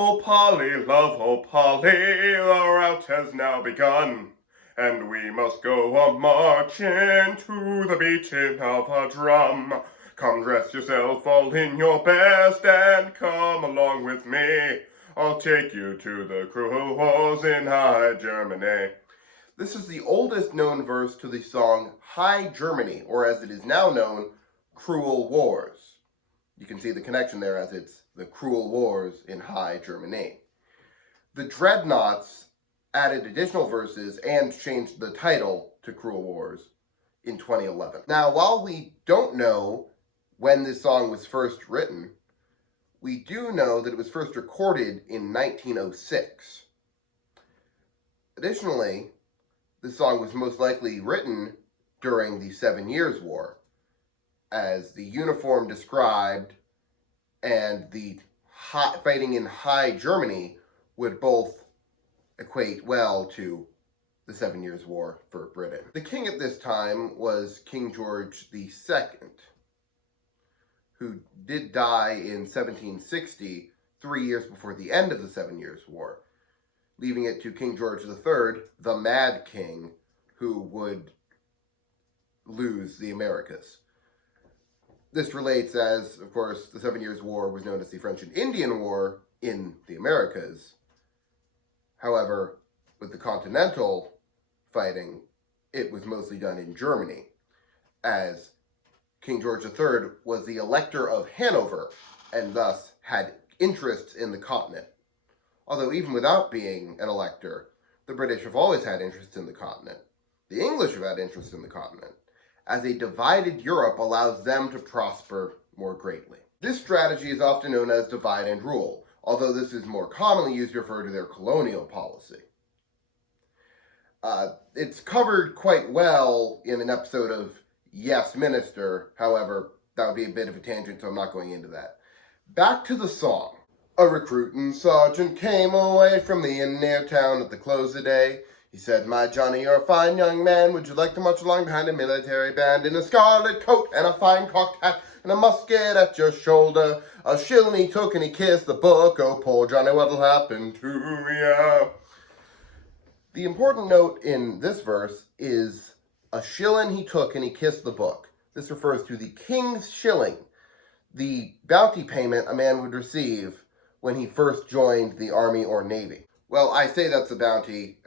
Oh Polly, love, oh Polly, the rout has now begun, and we must go a-marching to the beating of a drum. Come dress yourself all in your best, and come along with me. I'll take you to the cruel wars in High Germany. This is the oldest known verse to the song High Germany, or as it is now known, Cruel Wars. You can see the connection there as it's the Cruel Wars in High Germany. The Dreadnoughts added additional verses and changed the title to Cruel Wars in 2011. Now, while we don't know when this song was first written, we do know that it was first recorded in 1906. Additionally, this song was most likely written during the 7 Years' War, as the uniform described and the fighting in High Germany would both equate well to the 7 Years' War for Britain. The king at this time was King George II, who did die in 1760, 3 years before the end of the 7 Years' War, leaving it to King George III, the Mad King, who would lose the Americas. This relates as, of course, the 7 Years' War was known as the French and Indian War in the Americas. However, with the continental fighting, it was mostly done in Germany, as King George III was the elector of Hanover, and thus had interests in the continent. Although even without being an elector, the British have always had interests in the continent. The English have had interests in the continent, as a divided Europe allows them to prosper more greatly. This strategy is often known as divide and rule, although this is more commonly used to refer to their colonial policy. It's covered quite well in an episode of Yes, Minister. However, that would be a bit of a tangent, so I'm not going into that. Back to the song. A recruiting sergeant came away from the inn near town at the close of day. He said, "My Johnny, you're a fine young man. Would you like to march along behind a military band in a scarlet coat and a fine cocked hat and a musket at your shoulder? A shilling he took and he kissed the book. Oh, poor Johnny, what'll happen to ya?" The important note in this verse is a shilling he took and he kissed the book. This refers to the king's shilling, the bounty payment a man would receive when he first joined the army or navy. Well, I say that's the bounty.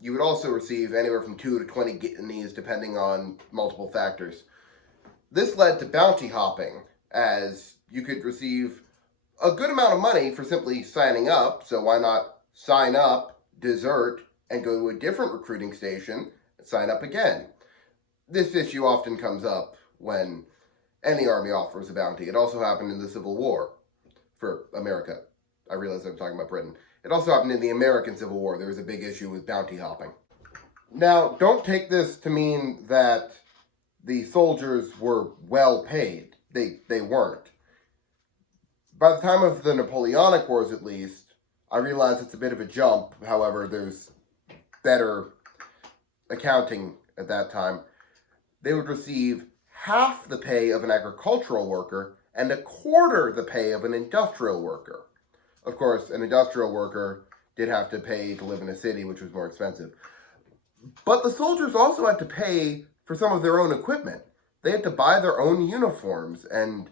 You would also receive anywhere from 2 to 20 guineas, depending on multiple factors. This led to bounty hopping, as you could receive a good amount of money for simply signing up, so why not sign up, desert, and go to a different recruiting station and sign up again? This issue often comes up when any army offers a bounty. It also happened in the Civil War for America. I realize I'm talking about Britain. It also happened in the American Civil War. There was a big issue with bounty hopping. Now, don't take this to mean that the soldiers were well paid. They weren't. By the time of the Napoleonic Wars, at least, I realize it's a bit of a jump. However, there's better accounting at that time. They would receive half the pay of an agricultural worker and a quarter the pay of an industrial worker. Of course, an industrial worker did have to pay to live in a city, which was more expensive. But the soldiers also had to pay for some of their own equipment. They had to buy their own uniforms, and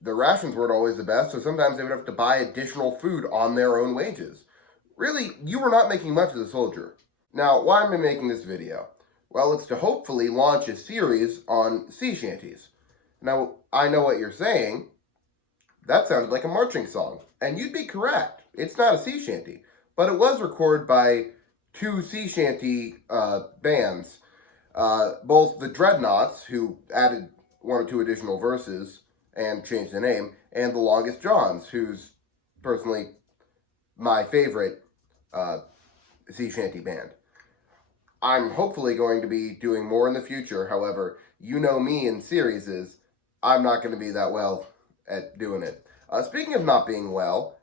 their rations weren't always the best, so sometimes they would have to buy additional food on their own wages. Really, you were not making much as a soldier. Now, why am I making this video? Well, it's to hopefully launch a series on sea shanties. Now, I know what you're saying. That sounded like a marching song. And you'd be correct. It's not a sea shanty. But it was recorded by 2 sea shanty bands. Both the Dreadnoughts, who added 1 or 2 additional verses and changed the name, and the Longest Johns, who's personally my favorite sea shanty band. I'm hopefully going to be doing more in the future. However, you know me in series, I'm not going to be that well at doing it. Speaking of not being well,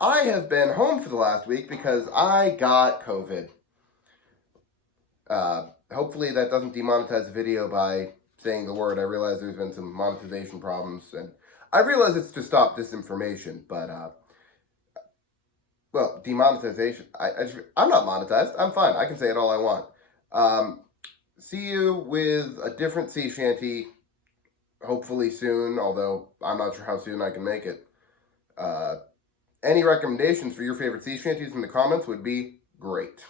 I have been home for the last week because I got COVID. Hopefully that doesn't demonetize the video by saying the word. I realize there's been some monetization problems, and I realize it's to stop disinformation, but Well, demonetization. I'm not monetized. I'm fine. I can say it all I want. See you with a different sea shanty, hopefully soon, although I'm not sure how soon I can make it. Any recommendations for your favorite sea shanties in the comments would be great.